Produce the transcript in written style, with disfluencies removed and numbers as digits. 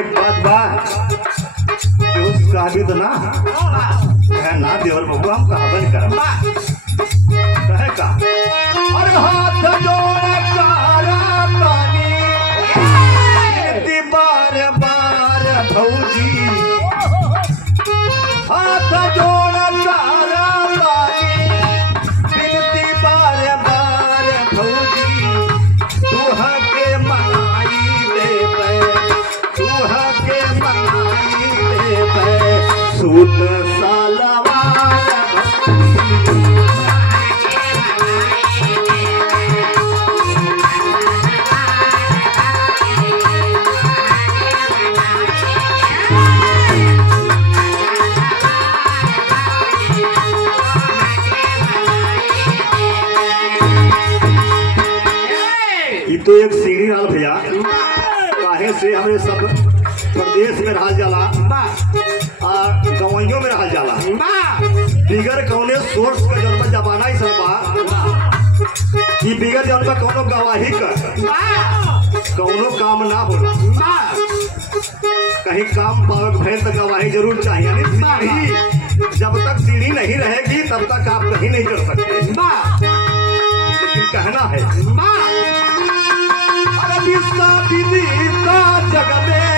एक बात बा कि उसका भी तो ना है ना देवर बबुआ हम कहावत करब कहे का और हाथ जोड़ कारा तानी ती बार बार भौजी हाथ जोड़ कारा तानी ती बार बार भौजी तुह के मनाई देवे तुह के मनाई देवे सूत सालवार तो एक सीढ़ी डाल भैया काहे से हमें सब प्रदेश में रहा जाला गवैयों में रहा जाला बिगर कौने सोर्स का जन्म जमाना ही सब कि बिगर जन्म कौनो गवाही का कौनो काम ना होला कहीं काम पावे भय तो गवाही जरूर चाहिए यानी जब तक सीढ़ी नहीं रहेगी तब तक आप कहीं नहीं कर सकते लेकिन कहना है विद्या का जग में